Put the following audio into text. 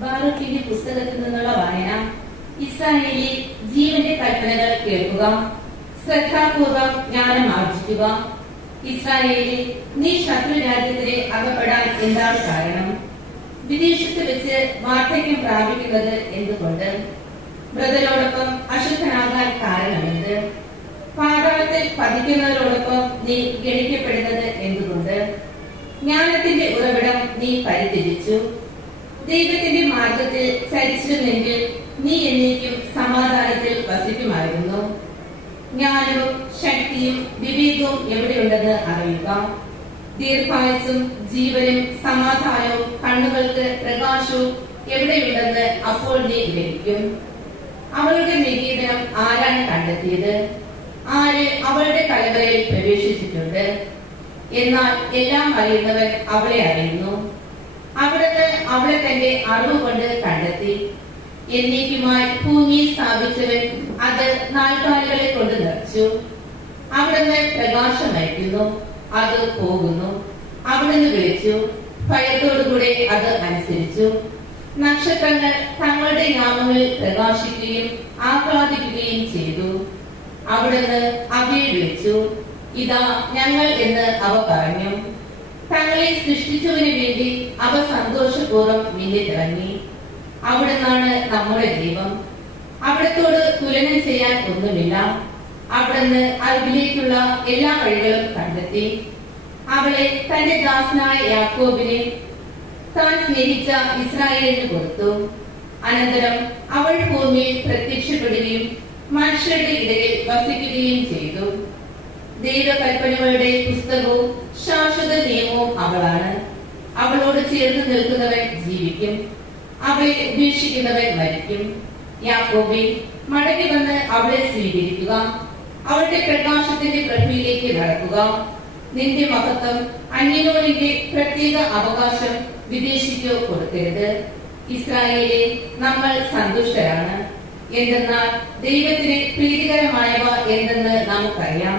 ബാറൂക്കിന്റെ പുസ്തകത്തിൽ നിന്നുള്ള വായന. ഇസ്രായേലി, ജീവന്റെ കൽപ്പനകൾ കേൾക്കുക, ശ്രദ്ധാപൂർവം ജ്ഞാനം ആർജിക്കുക. ഇസ്രായേലി, നീ ശത്രു രാജ്യത്തിലെ അകപ്പെടാൻ എന്താണ് കാരണം? വിദേശത്ത് വെച്ച് വാർദ്ധക്യം പ്രാപിക്കുന്നത് എന്തുകൊണ്ട്? ബ്രദരോടൊപ്പം അശുദ്ധനാകാൻ കാരണമെന്ത്? പാതാളത്തിൽ പതിക്കുന്നവരോടൊപ്പം നീ ഗണിക്കപ്പെടുന്നത് എന്തുകൊണ്ട്? ജ്ഞാനത്തിന്റെ ഉറവിടം നീ പരിത്യജിച്ചു. ദൈവത്തിന്റെ മാർഗത്തിൽ ചരിച്ചിരുന്നെങ്കിൽ നീ എന്നേക്കും സമാധാനത്തിൽ വസിക്കുമായിരുന്നു. ജ്ഞാനവും ശക്തിയും വിവേകവും എവിടെയുണ്ടെന്ന് അറിയുക. ദീർഘായുസ്സും ജീവനും സമാധാനവും കണ്ണുകൾക്ക് പ്രകാശവും എവിടെയുണ്ടെന്ന് അപ്പോൾ നീ ഗ്രഹിക്കും. അവളുടെ നിവേദനം ആരാണ് കണ്ടെത്തിയത്? ആര് അവളുടെ കലവറയിൽ പ്രവേശിച്ചിട്ടുണ്ട്? എന്നാൽ എല്ലാം അറിയുന്നവൻ അവളെ അറിയുന്നു. അവിടുന്ന് അവളെ തന്റെ അറിവ് കൊണ്ട് കണ്ടെത്തി. എന്നേക്കുമായി ഭൂമിയെ സ്ഥാപിച്ചവൻ അത് നാൽക്കാലികളെ കൊണ്ട് നിറച്ചു. അവിടുന്ന് പ്രകാശമയക്കുന്നു, അത് പോകുന്നു. അവിടുന്ന് വിളിച്ചു, ഭയത്തോടുകൂടെ അത് അനുസരിച്ചു. നക്ഷത്രങ്ങൾ തങ്ങളുടെ നാമങ്ങളിൽ പ്രകാശിക്കുകയും ആഹ്ലാദിക്കുകയും ചെയ്തു. അവിടുന്ന് അവയെ വിളിച്ചു, ഇതാ ഞങ്ങൾ എന്ന് അവ പറഞ്ഞു. തങ്ങളെ സൃഷ്ടിച്ചവന് വേണ്ടി അവ സന്തോഷപൂർവ്വം മിന്നിത്തിറങ്ങി. അവിടുന്നാണ് നമ്മുടെ ദൈവം. അവിടത്തോട് തുലനം ചെയ്യാൻ ഒന്നുമില്ല. അവിടുന്ന് അവിടേക്കുള്ള എല്ലാ വഴികളും കണ്ടെത്തി. അവളെ തന്റെ ദാസനായ യാക്കോബിനെ താൻ സ്നേഹിച്ച ഇസ്രായേലിന് കൊടുത്തു. അനന്തരം അവൾ ഭൂമിയിൽ പ്രത്യക്ഷപ്പെടുകയും മനുഷ്യരുടെ ഇടയിൽ വസിക്കുകയും ചെയ്തു. ദൈവകൽപ്പനകളുടെ പുസ്തകവും ശാശ്വത നിയമവും അവളാണ്. അവളോട് ചേർന്ന് നിൽക്കുന്നവൻ ജീവിക്കും, അവളെ ഉപേക്ഷിക്കുന്നവൻ മരിക്കും. യാക്കോബേ, മടങ്ങി വന്ന് അവളെ സ്വീകരിക്കുക, അവളുടെ പ്രകാശത്തിന്റെ പ്രഭയിലേക്ക് നടക്കുക. നിന്റെ മഹത്വം അന്യനോരിന്റെ പ്രത്യേക അവകാശം വിദേശിക്കോ കൊടുക്കരുത്. ഇസ്രായേലെ, നമ്മൾ സന്തുഷ്ടരാണ്. എന്തെന്നാൽ ദൈവത്തിന് പ്രീതികരമായവ എന്തെന്ന് നമുക്കറിയാം.